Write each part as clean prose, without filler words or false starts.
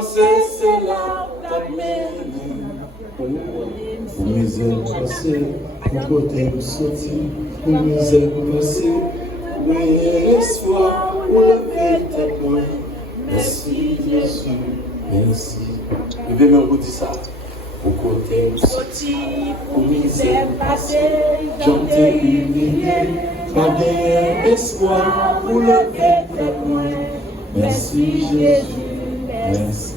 avancé, c'est là ta mené. Pour misère passée, pour côté nous sortir, pour misère passée, oui, espoir, pour lever tes poings. Merci Jésus, merci. Levez-moi vous dire ça. Pour côté nous sortir, pour misère passée, j'en t'ai humilié, pas d'espoir, pour lever tes poings. Merci Jésus, merci.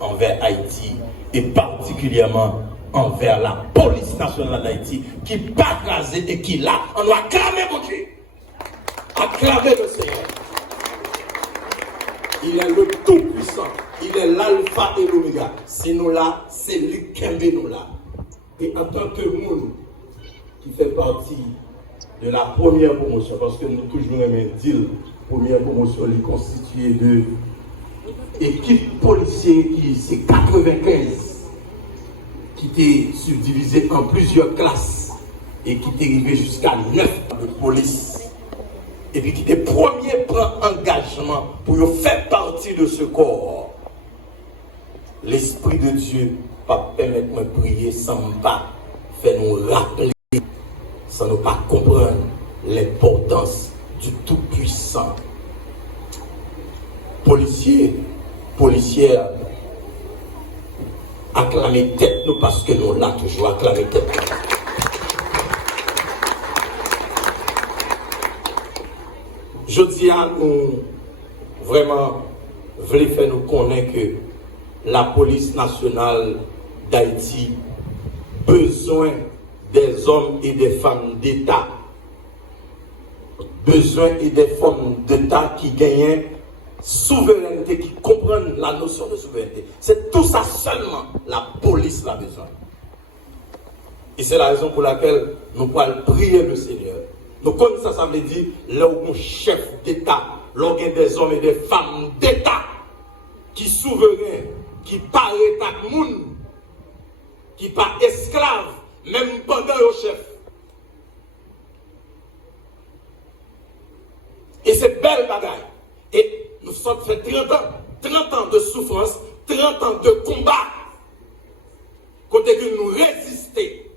Envers Haïti et particulièrement envers la police nationale d'Haïti qui pas crasé et qui là, on doit acclamer mon Dieu, acclamer le Seigneur. Il est le tout-puissant, il est l'alpha et l'oméga. C'est nous là, c'est lui qui aime nous là. Et en tant que monde qui fait partie de la première promotion, parce que nous toujours aimons dire, première promotion est constituée de équipe policière qui c'est 95 qui était subdivisée en plusieurs classes et qui était arrivé jusqu'à 9 de police et puis qui était premier prend engagement pour faire partie de ce corps. L'Esprit de Dieu va permettre de prier sans pas faire nous rappeler, sans ne pas comprendre l'importance du Tout-Puissant. Policière, acclamer tête nous parce que nous l'avons toujours acclamé tête. Je dis à nous, vraiment, voulons faire nous connaître que la police nationale d'Haïti besoin des hommes et des femmes d'État. Besoin et des femmes d'État qui gagnent souveraineté, qui comprennent la notion de souveraineté. C'est tout ça seulement la police a besoin. Et c'est la raison pour laquelle nous pouvons prier le Seigneur. Donc comme ça veut dire, là où mon chef d'État, là où il y a des hommes et des femmes d'État qui souverains, qui parlent à tout le monde, qui pas esclaves, même pendant le chef. Et c'est belle bagaille. Et nous sommes fait 30 ans de souffrance, 30 ans de combat. Côté que nous résister,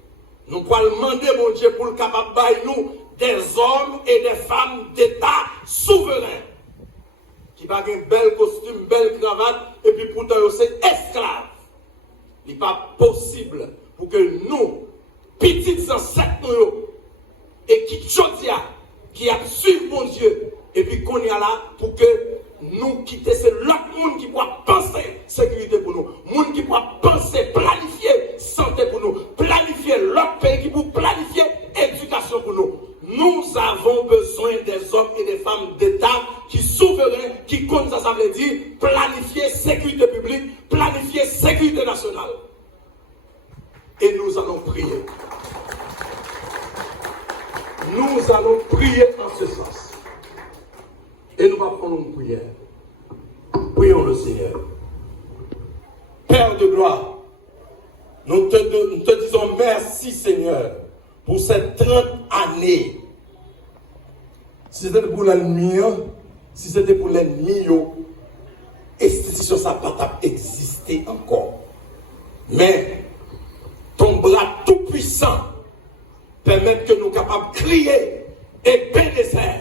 nous pouvons demander, mon Dieu, pour le capable de nous des hommes et des femmes d'État souverains. Qui ont un bel costume, belle cravate, et puis pourtant c'est esclave. Il n'est pas possible pour que nous, petits ancêtres, et qui a suivi mon Dieu, et puis qu'on y a là pour que nous quitter, c'est l'autre monde qui pourra penser sécurité pour nous, monde qui pourra penser, planifier santé pour nous, planifier l'autre pays qui pour planifier éducation pour nous. Nous avons besoin des hommes et des femmes d'État qui souverains, qui comme ça veut dire, planifier sécurité publique, planifier sécurité nationale. Et nous allons prier. Nous allons prier en ce sens. Et nous allons prendre une prière. Prions le Seigneur. Père de gloire, nous te disons merci Seigneur pour ces 30 années. Si c'était pour l'ennemi, l'institution ça n'a pas existé encore. Mais ton bras tout puissant permet que nous capables de crier Ebenezer.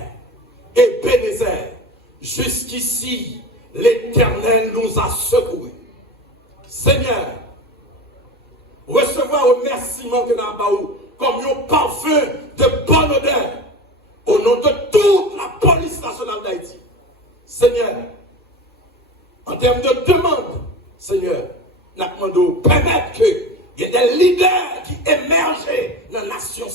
Jusqu'ici, l'Éternel nous a secourus. Seigneur, recevoir remerciement que nous avons comme un parfum de bonne odeur au nom de toute la police nationale d'Haïti. Seigneur, en termes de demande, Seigneur, nous demandons permettre qu'il y ait des leaders qui émergent dans la nation,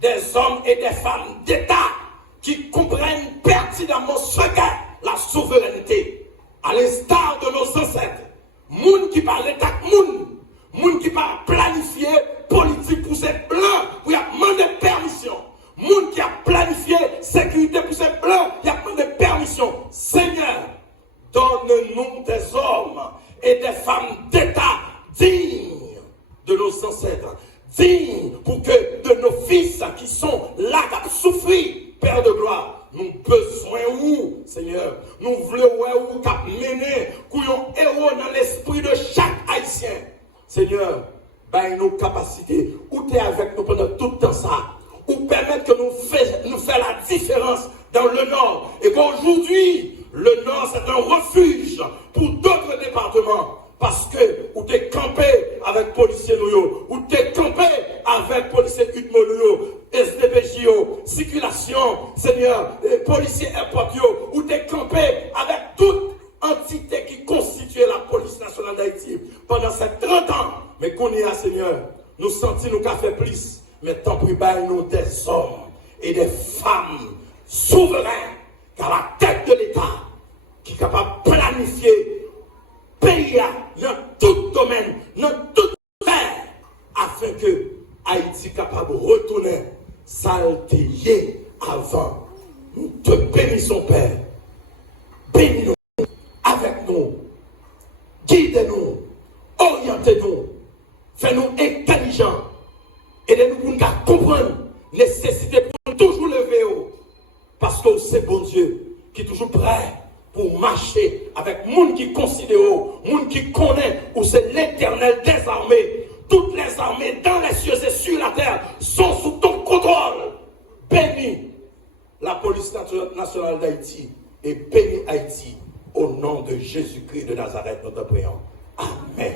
des hommes et des femmes d'État qui comprennent pertinemment ce qu'est la souveraineté, à l'instar de nos ancêtres. Moun qui parle d'État, moun qui parle planifier politique pour ces blancs, pour y demander permission. Moun qui a planifié sécurité pour ces blancs, il a demandé permission. Seigneur, donne-nous des hommes et des femmes d'État dignes de nos ancêtres, dignes pour que de nos fils qui sont là, qui souffrent, Père de gloire, nous besoin où Seigneur. Nous voulons vous mener pour un héros dans l'esprit de chaque Haïtien. Seigneur, baille nos capacités. Ou tu es avec nous pendant tout le temps ça. Ou permettre que nous fassions la différence dans le Nord. Et qu'aujourd'hui, le Nord, c'est un refuge pour d'autres départements. Parce que, ou t'es campé avec policiers nous, ou t'es campé avec policiers UTMO, SDPJ, circulation, Seigneur, policiers airport, ou t'es campé avec toute entité qui constituait la police nationale d'Haïti pendant ces 30 ans. Mais qu'on y a, Seigneur, nous sentons nous qu'a fait plus, mais tant pis, nous des hommes et des femmes souverains, qu'à la tête de l'État, qui est capable de planifier pays dans tout domaine, dans toute sphère, afin que Haïti capable de retourner saleté avant. Nous te bénissons, Père. Bénis-nous avec nous. Guide-nous. Orientez-nous. Fais-nous intelligents. Aidez-nous pour nous comprendre la nécessité pour nous toujours lever. Parce que c'est bon Dieu qui est toujours prêt pour marcher avec les gens qui considèrent, les gens qui connaissent, où c'est l'Éternel des armées. Toutes les armées dans les cieux et sur la terre sont sous ton contrôle. Bénis la police nationale d'Haïti et bénis Haïti au nom de Jésus-Christ de Nazareth, notre prions. Amen.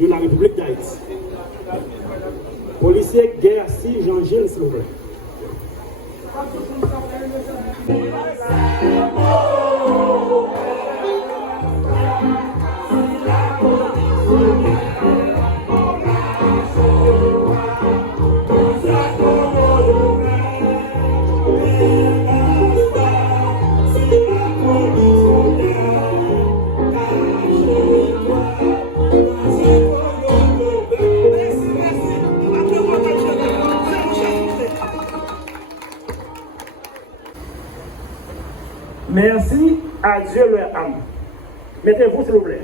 De la République d'Haïti. Policier Guerci Jean-Gilles, s'il vous plaît. Merci à Dieu leur âme. Mettez-vous s'il vous plaît.